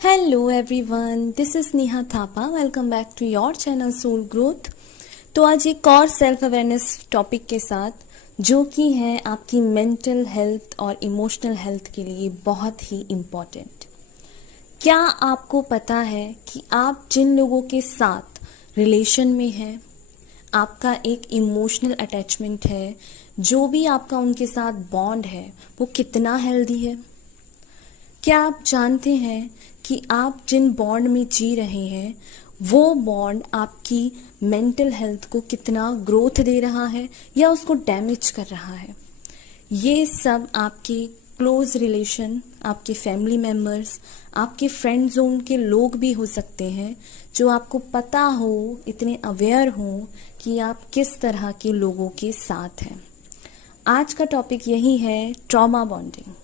Hello everyone, this is Neha Thapa. Welcome back to your channel soul growth. तो आज एक और सेल्फ अवेयरनेस टॉपिक के साथ जो कि है आपकी मेंटल हेल्थ और इमोशनल हेल्थ के लिए बहुत ही इम्पॉर्टेंट। क्या आपको पता है कि आप जिन लोगों के साथ रिलेशन में हैं, आपका एक इमोशनल अटैचमेंट है, जो भी आपका उनके साथ बॉन्ड है वो कितना हेल्दी है? क्या आप जानते हैं कि आप जिन बॉन्ड में जी रहे हैं वो बॉन्ड आपकी मेंटल हेल्थ को कितना ग्रोथ दे रहा है या उसको डैमेज कर रहा है? ये सब आपके क्लोज रिलेशन, आपके फैमिली मेम्बर्स, आपके फ्रेंड जोन के लोग भी हो सकते हैं जो आपको पता हो, इतने अवेयर हो कि आप किस तरह के लोगों के साथ हैं। आज का टॉपिक यही है, ट्रॉमा बॉन्डिंग।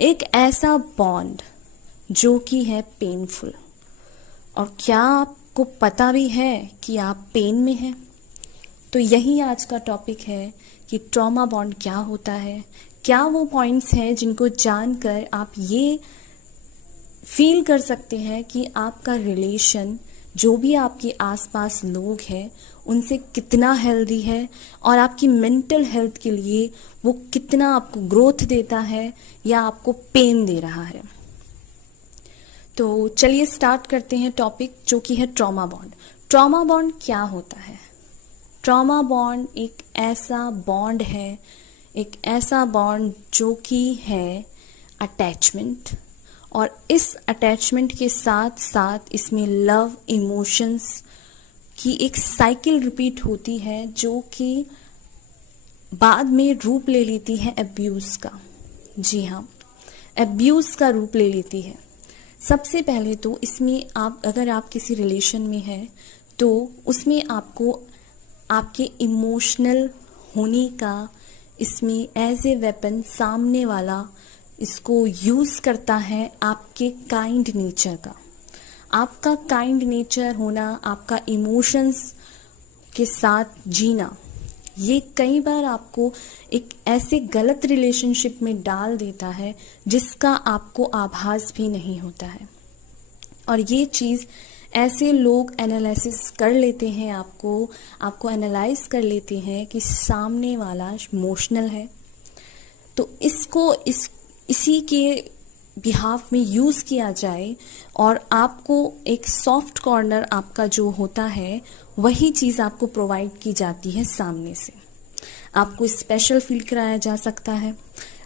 एक ऐसा बॉन्ड जो कि है पेनफुल। और क्या आपको पता भी है कि आप पेन में हैं? तो यही आज का टॉपिक है कि ट्रॉमा बॉन्ड क्या होता है, क्या वो पॉइंट्स हैं जिनको जानकर आप ये फील कर सकते हैं कि आपका रिलेशन, जो भी आपके आसपास लोग हैं, उनसे कितना हेल्दी है और आपकी मेंटल हेल्थ के लिए वो कितना आपको ग्रोथ देता है या आपको पेन दे रहा है। तो चलिए स्टार्ट करते हैं टॉपिक, जो कि है ट्रॉमा बॉन्ड। ट्रॉमा बॉन्ड क्या होता है? ट्रॉमा बॉन्ड एक ऐसा बॉन्ड है, एक ऐसा बॉन्ड जो कि है अटैचमेंट, और इस अटैचमेंट के साथ साथ इसमें लव, इमोशंस की एक साइकिल रिपीट होती है जो कि बाद में रूप ले लेती है अब्यूज़ का। जी हाँ, अब्यूज़ का रूप ले लेती है। सबसे पहले तो इसमें अगर आप किसी रिलेशन में हैं तो उसमें आपको आपके इमोशनल होने का, इसमें एज ए वेपन सामने वाला इसको यूज़ करता है आपके काइंड नेचर का। आपका काइंड नेचर होना, आपका इमोशंस के साथ जीना, ये कई बार आपको एक ऐसे गलत रिलेशनशिप में डाल देता है जिसका आपको आभास भी नहीं होता है। और ये चीज़ ऐसे लोग एनालिसिस कर लेते हैं, आपको एनालाइज कर लेते हैं कि सामने वाला इमोशनल है, तो इसी के बिहाफ में यूज़ किया जाए और आपको एक सॉफ्ट कॉर्नर आपका जो होता है वही चीज़ आपको प्रोवाइड की जाती है सामने से। आपको स्पेशल फील कराया जा सकता है।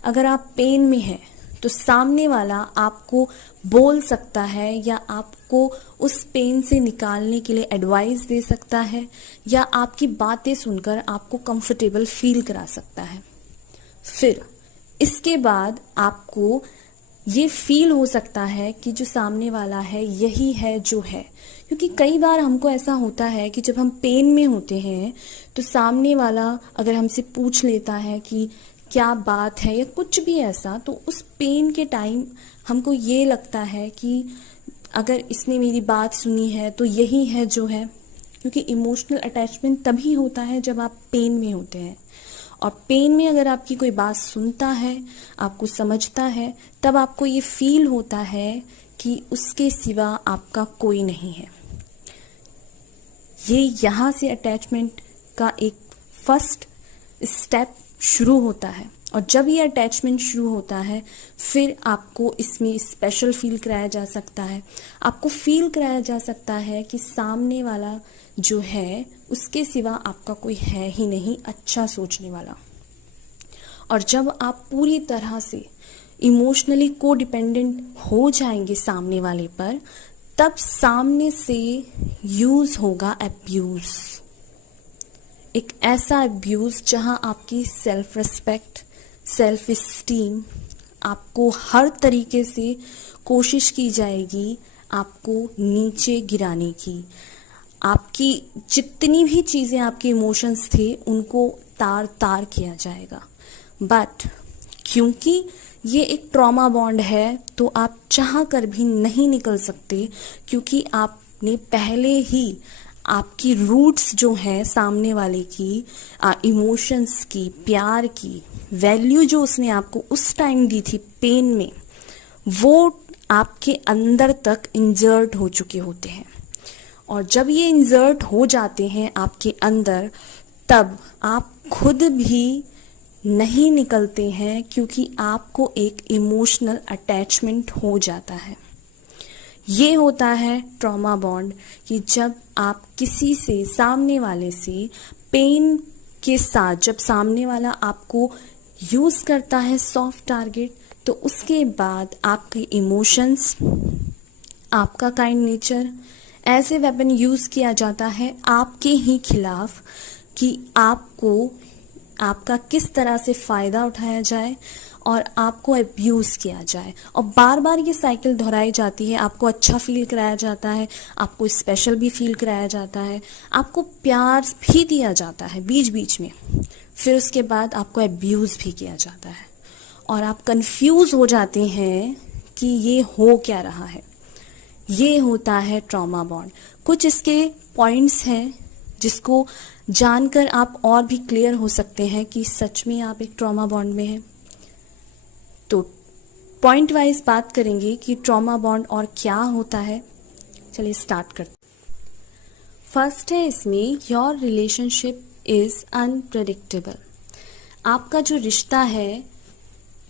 अगर आप पेन में हैं तो सामने वाला आपको बोल सकता है या आपको उस पेन से निकालने के लिए एडवाइस दे सकता है या आपकी बातें सुनकर आपको कंफर्टेबल फील करा सकता है। फिर इसके बाद आपको ये फील हो सकता है कि जो सामने वाला है यही है जो है, क्योंकि कई बार हमको ऐसा होता है कि जब हम पेन में होते हैं तो सामने वाला अगर हमसे पूछ लेता है कि क्या बात है या कुछ भी ऐसा, तो उस पेन के टाइम हमको ये लगता है कि अगर इसने मेरी बात सुनी है तो यही है जो है, क्योंकि इमोशनल अटैचमेंट तभी होता है जब आप पेन में होते हैं। और पेन में अगर आपकी कोई बात सुनता है, आपको समझता है, तब आपको ये फील होता है कि उसके सिवा आपका कोई नहीं है। ये यहाँ से अटैचमेंट का एक फर्स्ट स्टेप शुरू होता है। और जब ये अटैचमेंट शुरू होता है फिर आपको इसमें स्पेशल फील कराया जा सकता है। आपको फील कराया जा सकता है कि सामने वाला जो है उसके सिवा आपका कोई है ही नहीं अच्छा सोचने वाला। और जब आप पूरी तरह से इमोशनली को डिपेंडेंट हो जाएंगे सामने वाले पर, तब सामने से यूज़ होगा अब्यूज़। एक ऐसा अब्यूज़ जहां आपकी सेल्फ रिस्पेक्ट, सेल्फ इस्टीम, आपको हर तरीके से कोशिश की जाएगी आपको नीचे गिराने की। आपकी जितनी भी चीज़ें, आपके इमोशंस थे, उनको तार तार किया जाएगा। बट क्योंकि ये एक ट्रॉमा बॉन्ड है तो आप चाह कर भी नहीं निकल सकते, क्योंकि आपने पहले ही आपकी रूट्स जो हैं सामने वाले की, इमोशंस की, प्यार की, वैल्यू जो उसने आपको उस टाइम दी थी पेन में, वो आपके अंदर तक इंजर्ट हो चुके होते हैं। और जब ये इंजर्ट हो जाते हैं आपके अंदर, तब आप खुद भी नहीं निकलते हैं, क्योंकि आपको एक इमोशनल अटैचमेंट हो जाता है। ये होता है ट्रॉमा बॉन्ड, कि जब आप किसी से, सामने वाले से पेन के साथ, जब सामने वाला आपको यूज़ करता है सॉफ्ट टारगेट, तो उसके बाद आपके इमोशंस, आपका kind nature as a weapon use किया जाता है आपके ही खिलाफ, कि आपको, आपका किस तरह से फ़ायदा उठाया जाए और आपको अब्यूज़ किया जाए। और बार बार ये साइकिल दोहराई जाती है। आपको अच्छा फील कराया जाता है, आपको स्पेशल भी फील कराया जाता है, आपको प्यार भी दिया जाता है बीच बीच में, फिर उसके बाद आपको अब्यूज़ भी किया जाता है। और आप कंफ्यूज हो जाते हैं कि ये हो क्या रहा है। ये होता है ट्रॉमा बॉन्ड। कुछ इसके पॉइंट्स हैं जिसको जानकर आप और भी क्लियर हो सकते हैं कि सच में आप एक ट्रॉमा बॉन्ड में हैं। तो पॉइंट वाइज बात करेंगे कि ट्रॉमा बॉन्ड और क्या होता है। चलिए स्टार्ट करते हैं। फर्स्ट है इसमें, योर रिलेशनशिप इज अनप्रेडिक्टेबल। आपका जो रिश्ता है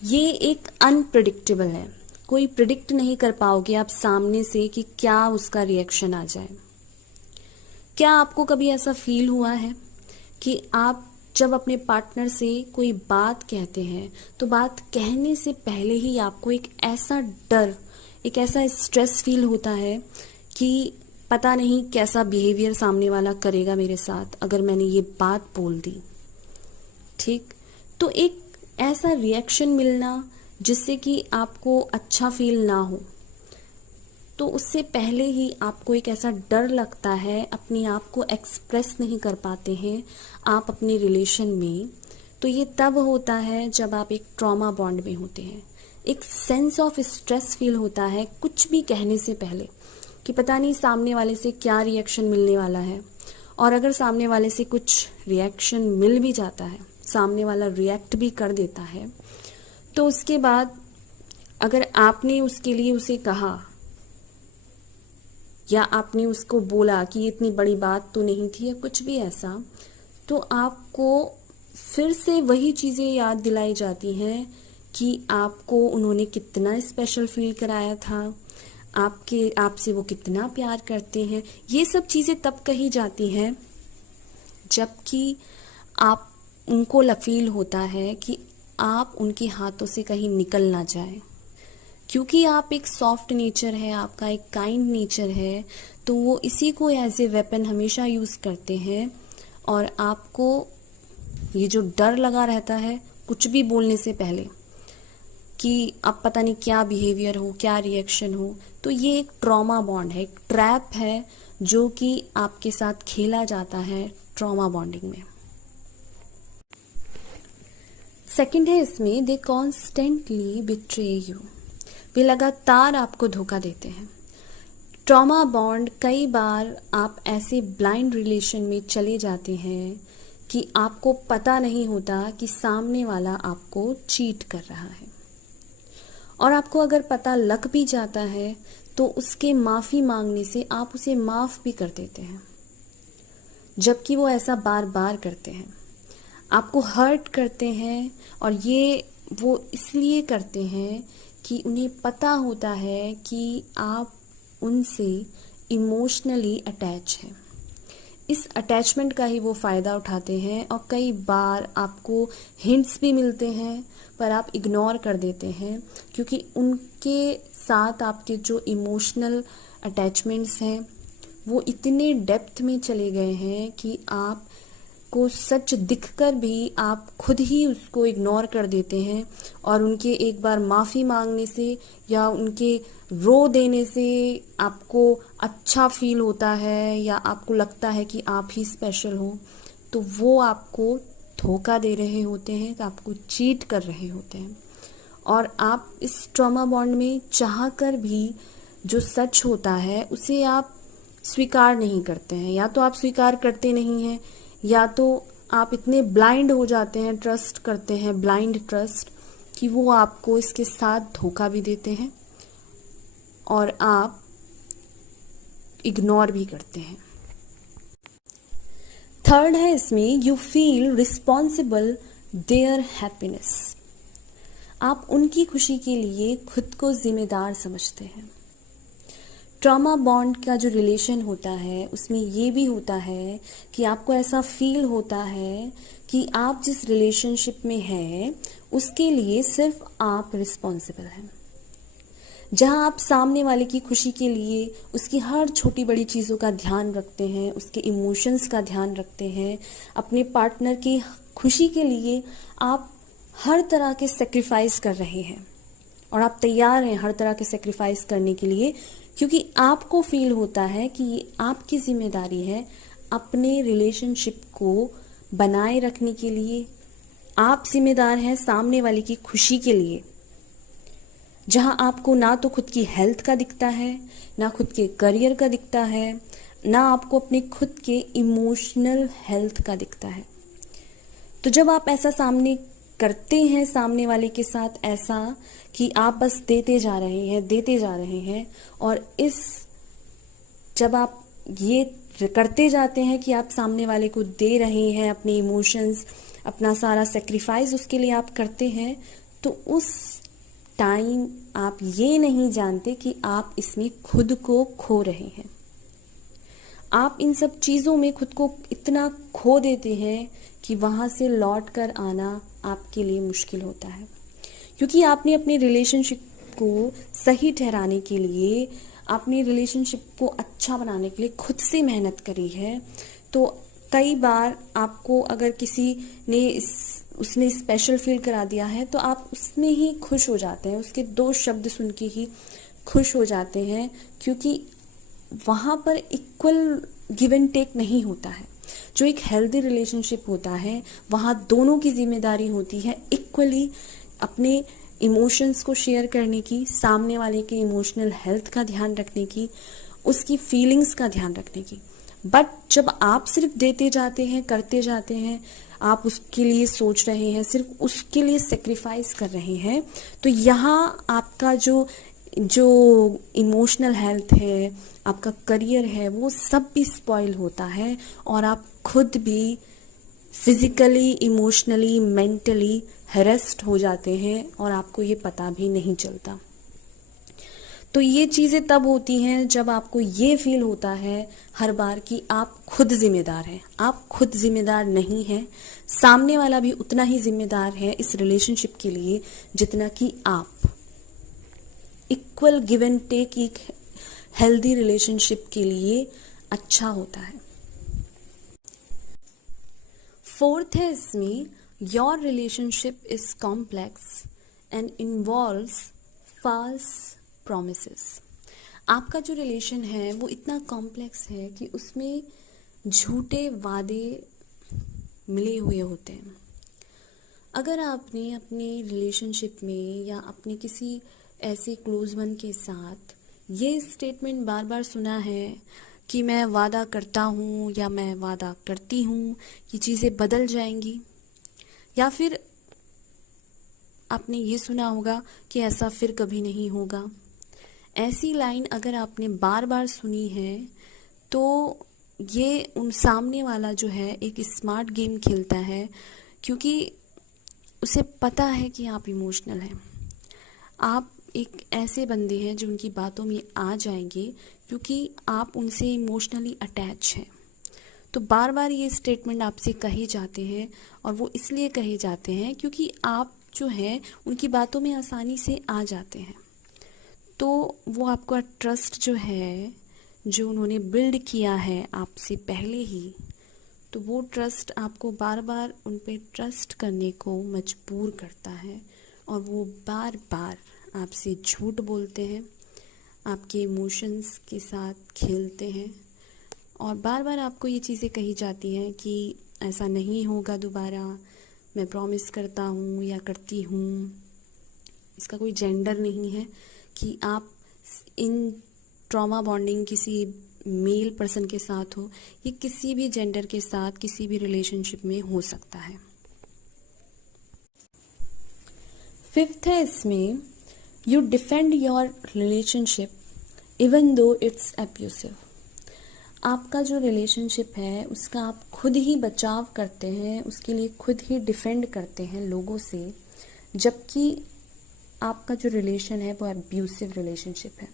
ये एक अनप्रेडिक्टेबल है। कोई प्रिडिक्ट नहीं कर पाओगे आप सामने से कि क्या उसका रिएक्शन आ जाए। क्या आपको कभी ऐसा फील हुआ है कि आप जब अपने पार्टनर से कोई बात कहते हैं तो बात कहने से पहले ही आपको एक ऐसा डर, एक ऐसा स्ट्रेस फील होता है कि पता नहीं कैसा बिहेवियर सामने वाला करेगा मेरे साथ अगर मैंने ये बात बोल दी। ठीक, तो एक ऐसा रिएक्शन मिलना जिससे कि आपको अच्छा फील ना हो, तो उससे पहले ही आपको एक ऐसा डर लगता है, अपने आप को एक्सप्रेस नहीं कर पाते हैं आप अपने रिलेशन में। तो ये तब होता है जब आप एक ट्रॉमा बॉन्ड में होते हैं। एक सेंस ऑफ स्ट्रेस फील होता है कुछ भी कहने से पहले, कि पता नहीं सामने वाले से क्या रिएक्शन मिलने वाला है। और अगर सामने वाले से कुछ रिएक्शन मिल भी जाता है, सामने वाला रिएक्ट भी कर देता है, तो उसके बाद अगर आपने उसके लिए उसे कहा या आपने उसको बोला कि ये इतनी बड़ी बात तो नहीं थी या कुछ भी ऐसा, तो आपको फिर से वही चीज़ें याद दिलाई जाती हैं कि आपको उन्होंने कितना स्पेशल फील कराया था, आपसे वो कितना प्यार करते हैं। ये सब चीज़ें तब कही जाती हैं जबकि आप उनको फील होता है कि आप उनके हाथों से कहीं निकल ना जाए। क्योंकि आप एक सॉफ्ट नेचर है, आपका एक काइंड नेचर है, तो वो इसी को एज ए वेपन हमेशा यूज़ करते हैं। और आपको ये जो डर लगा रहता है कुछ भी बोलने से पहले कि अब पता नहीं क्या बिहेवियर हो, क्या रिएक्शन हो, तो ये एक ट्रॉमा बॉन्ड है, एक ट्रैप है जो कि आपके साथ खेला जाता है ट्रॉमा बॉन्डिंग में। सेकंड है इसमें, दे कॉन्स्टेंटली बिट्रे यू। वे लगातार आपको धोखा देते हैं। ट्रॉमा बॉन्ड, कई बार आप ऐसे ब्लाइंड रिलेशन में चले जाते हैं कि आपको पता नहीं होता कि सामने वाला आपको चीट कर रहा है। और आपको अगर पता लग भी जाता है तो उसके माफ़ी मांगने से आप उसे माफ़ भी कर देते हैं, जबकि वो ऐसा बार बार करते हैं, आपको हर्ट करते हैं। और ये वो इसलिए करते हैं कि उन्हें पता होता है कि आप उनसे इमोशनली अटैच हैं। इस अटैचमेंट का ही वो फ़ायदा उठाते हैं। और कई बार आपको हिंट्स भी मिलते हैं पर आप इग्नोर कर देते हैं, क्योंकि उनके साथ आपके जो इमोशनल अटैचमेंट्स हैं वो इतने डेप्थ में चले गए हैं कि आप को सच दिखकर भी आप खुद ही उसको इग्नोर कर देते हैं। और उनके एक बार माफ़ी मांगने से या उनके रो देने से आपको अच्छा फील होता है या आपको लगता है कि आप ही स्पेशल हो, तो वो आपको धोखा दे रहे होते हैं, तो आपको चीट कर रहे होते हैं। और आप इस ट्रॉमा बॉन्ड में चाह कर भी जो सच होता है उसे आप स्वीकार नहीं करते हैं। या तो आप स्वीकार करते नहीं हैं, या तो आप इतने ब्लाइंड हो जाते हैं, ट्रस्ट करते हैं, ब्लाइंड ट्रस्ट, कि वो आपको इसके साथ धोखा भी देते हैं और आप इग्नोर भी करते हैं। थर्ड है इसमें, you feel responsible their happiness. आप उनकी खुशी के लिए खुद को जिम्मेदार समझते हैं। ट्रॉमा बॉन्ड का जो रिलेशन होता है उसमें ये भी होता है कि आपको ऐसा फील होता है कि आप जिस रिलेशनशिप में हैं उसके लिए सिर्फ आप रिस्पॉन्सिबल हैं। जहां आप सामने वाले की खुशी के लिए उसकी हर छोटी बड़ी चीज़ों का ध्यान रखते हैं, उसके इमोशंस का ध्यान रखते हैं, अपने पार्टनर की खुशी के लिए आप हर तरह के सेक्रीफाइस कर रहे हैं और आप तैयार हैं हर तरह के सेक्रीफाइस करने के लिए, क्योंकि आपको फील होता है कि ये आपकी जिम्मेदारी है अपने रिलेशनशिप को बनाए रखने के लिए। आप जिम्मेदार हैं सामने वाले की खुशी के लिए, जहां आपको ना तो खुद की हेल्थ का दिखता है, ना खुद के करियर का दिखता है, ना आपको अपने खुद के इमोशनल हेल्थ का दिखता है। तो जब आप ऐसा सामने करते हैं सामने वाले के साथ, ऐसा कि आप बस देते जा रहे हैं और जब आप ये करते जाते हैं कि आप सामने वाले को दे रहे हैं अपने इमोशंस, अपना सारा सेक्रीफाइस उसके लिए आप करते हैं, तो उस टाइम आप ये नहीं जानते कि आप इसमें खुद को खो रहे हैं। आप इन सब चीज़ों में खुद को इतना खो देते हैं कि वहाँ से लौट कर आना आपके लिए मुश्किल होता है, क्योंकि आपने अपने रिलेशनशिप को सही ठहराने के लिए, अपने रिलेशनशिप को अच्छा बनाने के लिए खुद से मेहनत करी है। तो कई बार आपको अगर किसी ने उसने स्पेशल फील करा दिया है तो आप उसमें ही खुश हो जाते हैं, उसके 2 शब्द सुन के ही खुश हो जाते हैं, क्योंकि वहाँ पर इक्वल गिव एंड टेक नहीं होता है। जो एक हेल्दी रिलेशनशिप होता है वहाँ दोनों की जिम्मेदारी होती है इक्वली अपने इमोशंस को शेयर करने की, सामने वाले के इमोशनल हेल्थ का ध्यान रखने की, उसकी फीलिंग्स का ध्यान रखने की। बट जब आप सिर्फ देते जाते हैं, करते जाते हैं, आप उसके लिए सोच रहे हैं, सिर्फ उसके लिए सेक्रीफाइस कर रहे हैं, तो यहाँ आपका जो इमोशनल हेल्थ है, आपका करियर है, वो सब भी स्पॉइल होता है और आप खुद भी फिजिकली, इमोशनली, मेंटली हेरेस्ट हो जाते हैं और आपको ये पता भी नहीं चलता। तो ये चीज़ें तब होती हैं जब आपको ये फील होता है हर बार कि आप खुद जिम्मेदार हैं। आप खुद जिम्मेदार नहीं हैं, सामने वाला भी उतना ही जिम्मेदार है इस रिलेशनशिप के लिए जितना कि आप। इक्वल गिव एंड टेक एक हेल्दी रिलेशनशिप के लिए अच्छा होता है। फोर्थ है इसमें, your relationship is complex and involves false promises. आपका जो रिलेशन है वो इतना कॉम्प्लेक्स है कि उसमें झूठे वादे मिले हुए होते हैं। अगर आपने अपने रिलेशनशिप में या अपने किसी ऐसे क्लोज वन के साथ ये स्टेटमेंट बार बार सुना है कि मैं वादा करता हूँ या मैं वादा करती हूँ कि चीज़ें बदल जाएंगी, या फिर आपने ये सुना होगा कि ऐसा फिर कभी नहीं होगा, ऐसी लाइन अगर आपने बार बार सुनी है तो ये उन सामने वाला जो है एक स्मार्ट गेम खेलता है, क्योंकि उसे पता है कि आप इमोशनल हैं। आप एक ऐसे बंदे हैं जो उनकी बातों में आ जाएंगे क्योंकि आप उनसे इमोशनली अटैच हैं। तो बार बार ये स्टेटमेंट आपसे कहे जाते हैं और वो इसलिए कहे जाते हैं क्योंकि आप जो है उनकी बातों में आसानी से आ जाते हैं। तो वो आपका ट्रस्ट जो है, जो उन्होंने बिल्ड किया है आपसे पहले ही, तो वो ट्रस्ट आपको बार बार उन पे ट्रस्ट करने को मजबूर करता है और वो बार बार आपसे झूठ बोलते हैं, आपके इमोशंस के साथ खेलते हैं और बार बार आपको ये चीज़ें कही जाती हैं कि ऐसा नहीं होगा दोबारा, मैं प्रॉमिस करता हूँ या करती हूँ। इसका कोई जेंडर नहीं है कि आप इन ट्रॉमा बॉन्डिंग किसी मेल पर्सन के साथ हो, ये किसी भी जेंडर के साथ किसी भी रिलेशनशिप में हो सकता है। फिफ्थ है इसमें, you defend your relationship even though it's abusive. आपका जो रिलेशनशिप है उसका आप खुद ही बचाव करते हैं, उसके लिए खुद ही डिफेंड करते हैं लोगों से, जबकि आपका जो रिलेशन है वो अब्यूसिव रिलेशनशिप है।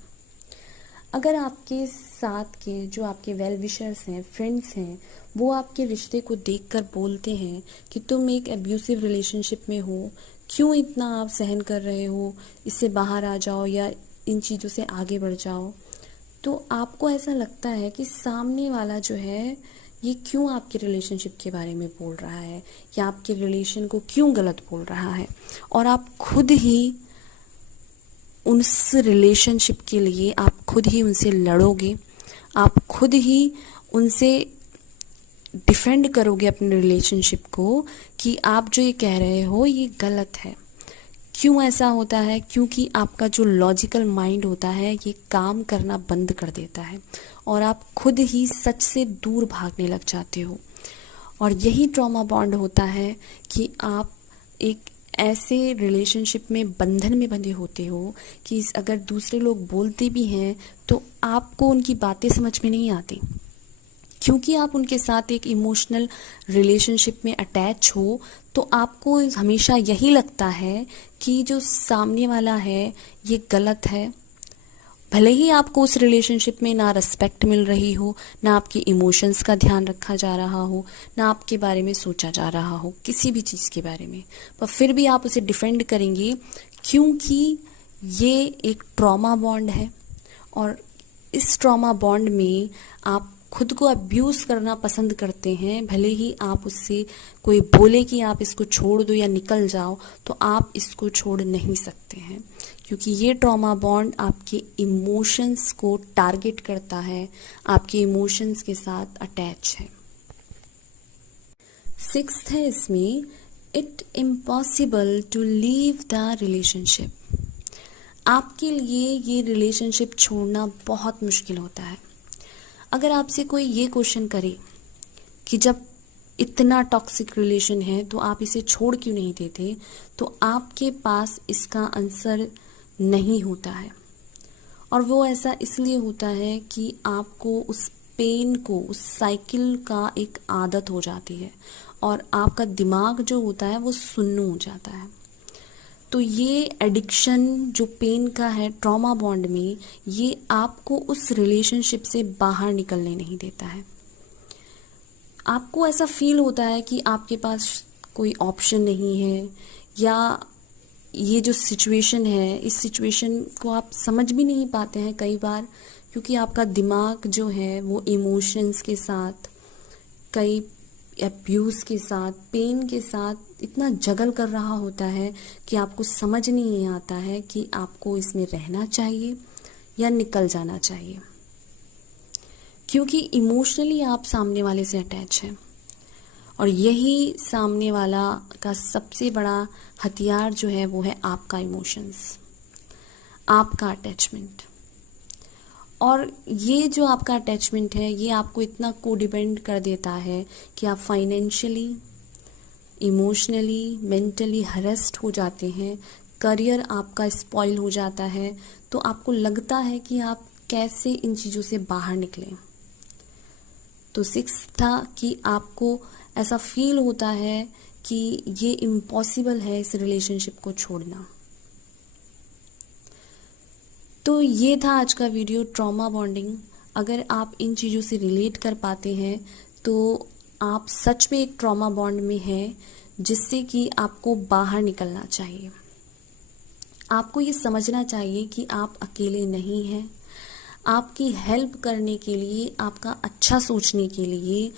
अगर आपके साथ के जो आपके वेल विशर्स हैं, फ्रेंड्स हैं, वो आपके रिश्ते को देखकर बोलते हैं कि तुम एक अब्यूसिव रिलेशनशिप में हो, क्यों इतना आप सहन कर रहे हो, इससे बाहर आ जाओ या इन चीज़ों से आगे बढ़ जाओ, तो आपको ऐसा लगता है कि सामने वाला जो है ये क्यों आपके रिलेशनशिप के बारे में बोल रहा है या आपके रिलेशन को क्यों गलत बोल रहा है, और आप खुद ही उस रिलेशनशिप के लिए आप खुद ही उनसे लड़ोगे, आप खुद ही उनसे डिफेंड करोगे अपने रिलेशनशिप को कि आप जो ये कह रहे हो ये गलत है। क्यों ऐसा होता है? क्योंकि आपका जो लॉजिकल माइंड होता है ये काम करना बंद कर देता है और आप खुद ही सच से दूर भागने लग जाते हो। और यही ट्रॉमा बॉन्ड होता है कि आप एक ऐसे रिलेशनशिप में बंधन में बंधे होते हो कि अगर दूसरे लोग बोलते भी हैं तो आपको उनकी बातें समझ में नहीं आती, क्योंकि आप उनके साथ एक इमोशनल रिलेशनशिप में अटैच हो। तो आपको हमेशा यही लगता है कि जो सामने वाला है ये गलत है, भले ही आपको उस रिलेशनशिप में ना रिस्पेक्ट मिल रही हो, ना आपके इमोशंस का ध्यान रखा जा रहा हो, ना आपके बारे में सोचा जा रहा हो किसी भी चीज़ के बारे में, पर फिर भी आप उसे डिफेंड करेंगे क्योंकि ये एक ट्रॉमा बॉन्ड है। और इस ट्रॉमा बॉन्ड में आप खुद को अब्यूज़ करना पसंद करते हैं। भले ही आप उससे कोई बोले कि आप इसको छोड़ दो या निकल जाओ, तो आप इसको छोड़ नहीं सकते हैं, क्योंकि ये ट्रॉमा बॉन्ड आपके इमोशंस को टारगेट करता है, आपके इमोशंस के साथ अटैच है। सिक्स्थ है इसमें, it impossible to leave the relationship. आपके लिए ये रिलेशनशिप छोड़ना बहुत मुश्किल होता है। अगर आपसे कोई ये क्वेश्चन करे कि जब इतना टॉक्सिक रिलेशन है तो आप इसे छोड़ क्यों नहीं देते, तो आपके पास इसका आंसर नहीं होता है। और वो ऐसा इसलिए होता है कि आपको उस पेन को, उस साइकिल का एक आदत हो जाती है और आपका दिमाग जो होता है वो सुन्नू हो जाता है। तो ये एडिक्शन जो पेन का है ट्रॉमा बॉन्ड में, ये आपको उस रिलेशनशिप से बाहर निकलने नहीं देता है। आपको ऐसा फील होता है कि आपके पास कोई ऑप्शन नहीं है, या ये जो सिचुएशन है इस सिचुएशन को आप समझ भी नहीं पाते हैं कई बार, क्योंकि आपका दिमाग जो है वो इमोशंस के साथ, कई अब्यूज़ के साथ, पेन के साथ इतना जगल कर रहा होता है कि आपको समझ नहीं आता है कि आपको इसमें रहना चाहिए या निकल जाना चाहिए, क्योंकि इमोशनली आप सामने वाले से अटैच हैं। और यही सामने वाला का सबसे बड़ा हथियार जो है वो है आपका इमोशंस, आपका अटैचमेंट। और ये जो आपका अटैचमेंट है ये आपको इतना कोडिपेंड कर देता है कि आप फाइनेंशियली, इमोशनली, मेंटली हरेस्ड हो जाते हैं, करियर आपका स्पॉइल हो जाता है। तो आपको लगता है कि आप कैसे इन चीज़ों से बाहर निकलें। तो सिक्स था कि आपको ऐसा फील होता है कि ये इम्पॉसिबल है इस रिलेशनशिप को छोड़ना। तो ये था आज का वीडियो, ट्रॉमा बॉन्डिंग। अगर आप इन चीज़ों से रिलेट कर पाते हैं तो आप सच में एक ट्रॉमा बॉन्ड में हैं, जिससे कि आपको बाहर निकलना चाहिए। आपको ये समझना चाहिए कि आप अकेले नहीं हैं। आपकी हेल्प करने के लिए, आपका अच्छा सोचने के लिए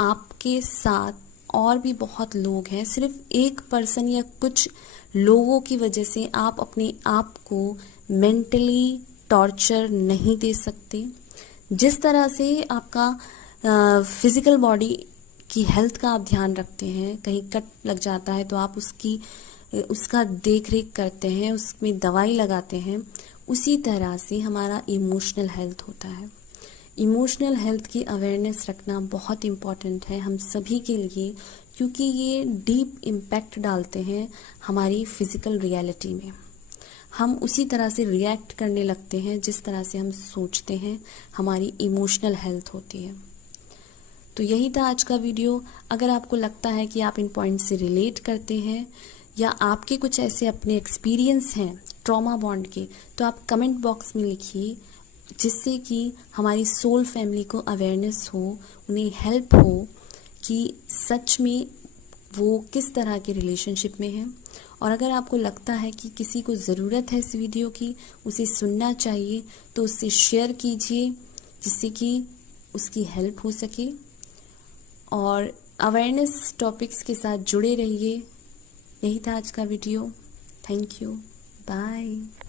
आपके साथ और भी बहुत लोग हैं। सिर्फ एक पर्सन या कुछ लोगों की वजह से आप अपने आप को मेंटली टॉर्चर नहीं दे सकते। जिस तरह से आपका फिज़िकल बॉडी की हेल्थ का आप ध्यान रखते हैं, कहीं कट लग जाता है तो आप उसका देख रेख करते हैं, उसमें दवाई लगाते हैं, उसी तरह से हमारा इमोशनल हेल्थ होता है। इमोशनल हेल्थ की अवेयरनेस रखना बहुत इम्पॉर्टेंट है हम सभी के लिए, क्योंकि ये डीप इम्पैक्ट डालते हैं हमारी फिज़िकल रियलिटी में। हम उसी तरह से रिएक्ट करने लगते हैं जिस तरह से हम सोचते हैं हमारी इमोशनल हेल्थ होती है। तो यही था आज का वीडियो। अगर आपको लगता है कि आप इन पॉइंट से रिलेट करते हैं या आपके कुछ ऐसे अपने एक्सपीरियंस हैं ट्रॉमा बॉन्ड के, तो आप कमेंट बॉक्स में लिखिए, जिससे कि हमारी सोल फैमिली को अवेयरनेस हो, उन्हें हेल्प हो कि सच में वो किस तरह के रिलेशनशिप में हैं। और अगर आपको लगता है कि किसी को ज़रूरत है इस वीडियो की, उसे सुनना चाहिए, तो उससे शेयर कीजिए जिससे कि उसकी हेल्प हो सके। और अवेयरनेस टॉपिक्स के साथ जुड़े रहिए। यही था आज का वीडियो। Thank you. बाय।